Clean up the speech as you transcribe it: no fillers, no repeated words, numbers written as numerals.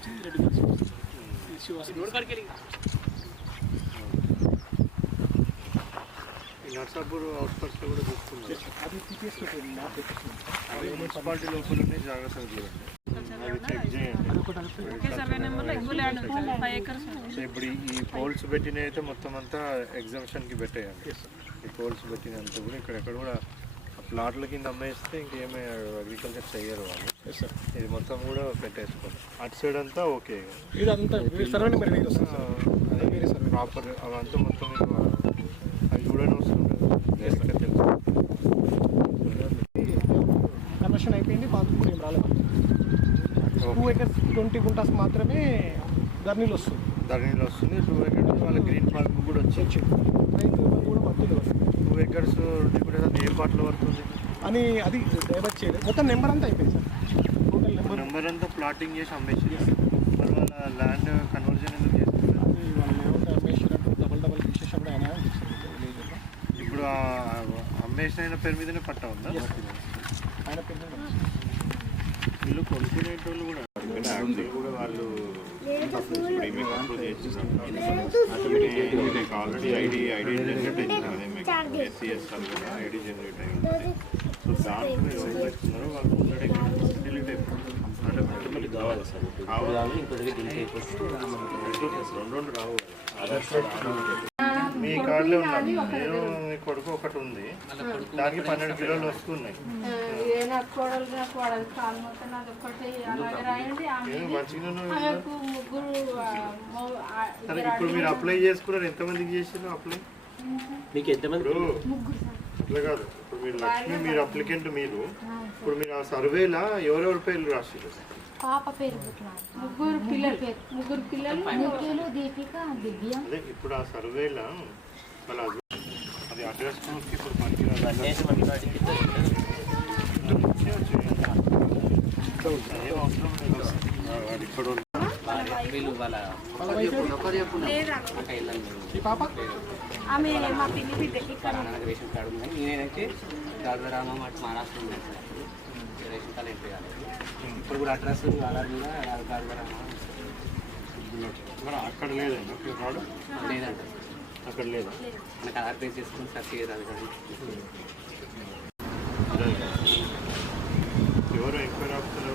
వచ్చింది రెడ్డి ఫాల్స్ నర్సాపూర్ అవుట్స్కట్స్లో కూడా చూసుకున్నారు. అది తీసుకెళ్ళి అవి మున్సిపాలిటీ లోపలనే జాగ్రత్తగా చూడండి. సో ఇప్పుడు ఈ పోల్స్ పెట్టినవి అయితే మొత్తం అంతా ఎగ్జామ్షన్కి పెట్టేయండి. ఈ పోల్స్ పెట్టినంత కూడా ఇక్కడెక్కడ కూడా ప్లాట్ల కింద అమ్మేస్తే ఇంకేమీ అగ్రికల్చర్ చెయ్యరు వాళ్ళు. ఇది మొత్తం కూడా పెట్టేసుకోండి. అటు సైడ్ అంతా ఓకే, ప్రాపర్ అవంతా మొత్తం అవి చూడని అవసరం లేదు, తెలుసు. కన్వర్షన్ అయిపోయింది, బాగా కూడా ఏం రాలేదు. 2 acres 20 గుంటాస్ మాత్రమే ధరణిలో వస్తుంది. 2 acres వాళ్ళ గ్రీన్ పార్క్ కూడా వచ్చి రైతు కూడా మధ్యలో 2 acres కూడా ఏ పాటలో పడుతుంది అని అది డైవర్ట్ చేయలేదు. మొత్తం నెంబర్ అంతా అయిపోయింది సార్. టోటల్ నెంబర్ అంతా ప్లాటింగ్ చేసి అమ్మేసి మరి వాళ్ళ ల్యాండ్ కన్వర్జన్ ఎందుకు చేస్తున్నారు? వాళ్ళు అమ్మేసినట్టు డబల్ తీసేసినప్పుడు ఆయన ఇప్పుడు అమ్మేసిన పేరు మీదనే పట్టా ఉందా? ఆయన పేరు వీళ్ళు కొనుక్కునేటోళ్ళు కూడా వాళ్ళు ఆల్రెడీ ఐడి జనరేట్ అయింది, ఎస్సీఎస్ఆర్ కూడా ఐడి జనరేట్ అయింది. సో దాంట్లో ఎవరు పెట్టుకున్నారో వాళ్ళు ఆల్రెడీ డిలీట్ అయిపోతుంది. రెండు రావు. మీ కార్డులో ఉన్నాను నేను, మీ కొడుకు ఒకటి ఉంది, దానికి 12 కిలోలు వస్తున్నాయి. సరే ఇప్పుడు మీరు అప్లై చేసుకున్నారు, ఎంతమందికి చేసారు అప్లై? మీకు ఎంతమంది? అట్లా కాదు, ఇప్పుడు మీరు లక్ష్మి, మీరు అప్లికెంట్ మీరు. ఇప్పుడు మీరు ఆ సర్వేలా ఎవరెవరి పేర్లు రాసిరు? పాప పేరు ముగ్గురు పిల్లలు దీపిక దివ్య. అదే ఇప్పుడు ఆ సర్వేలా వాళ్ళ అది అడ్రస్ ప్రూఫ్కి ఇప్పుడు పనికిరాదు. ఏం అవసరం లేదు ఇక్కడ. ఈ పాప ఆమె మా పిన్ని బిడ్డకి రేషన్ కార్డు ఉంది. నేనైతే గాజరామ మహారాష్ట్ర రేషన్ కార్డు ఎంట్రీ కాలేదు. ఇప్పుడు కూడా అడ్రస్ ఆధార్ మీద గాజరామ అక్కడ లేదండి కార్డు? లేదంట, అక్కడ లేదా? మనకు ఆధార్ బేస్ చేసుకుని సర్చ్ చేయరాదు కానీ. ఎవరు ఎంక్వైరీ ఆఫీసర్?